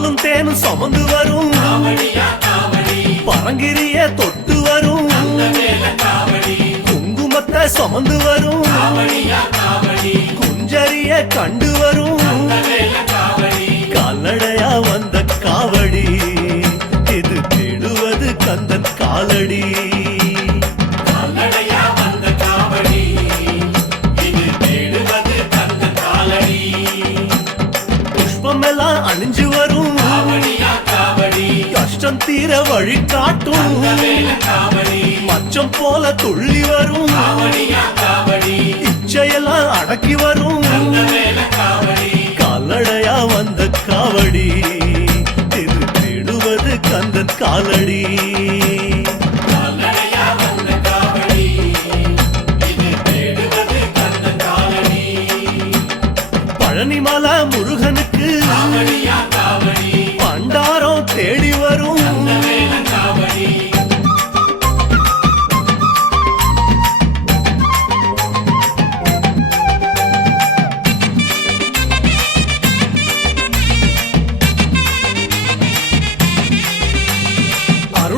பாலும் தேனும் சுமந்து வரும். பரங்கிரிய தொட்டு வரும். குங்குமத்தை சுமந்து வரும். குஞ்சரிய கண்டு வரும். கால்நடையா வந்த காவடி. இது தேடுவது கந்தன் காலடி. அணிஞ்சு வரும். கஷ்டம் தீர வழி காட்டும். மச்சம் போல துள்ளி வரும். இச்சையெல்லாம் அடக்கி வரும். கால்நடையா வந்த காவடி. இது தேடுவது கந்தன் காலடி. பழனிமலை முருகனுக்கு.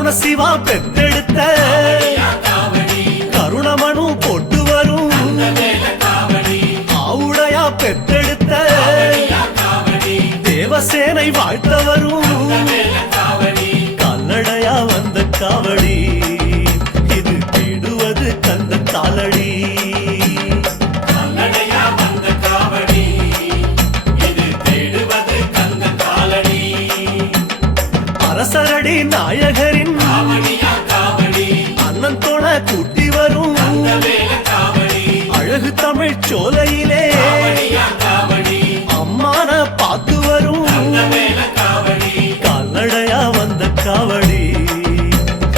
கருண சிவா பெத்தெடுத்த கருணமனு போட்டு வரும். ஆவுடையா பெத்தெடுத்த தேவசேனை வாழ்த்த வரும் நாயகரின் அண்ணன் தோண கூட்டி வரும். அழகு தமிழ் சோலையிலே அம்மான பார்த்து வரும். கால்நடையா வந்த காவடி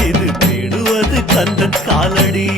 இது தேடுவது கந்தன் காலடி.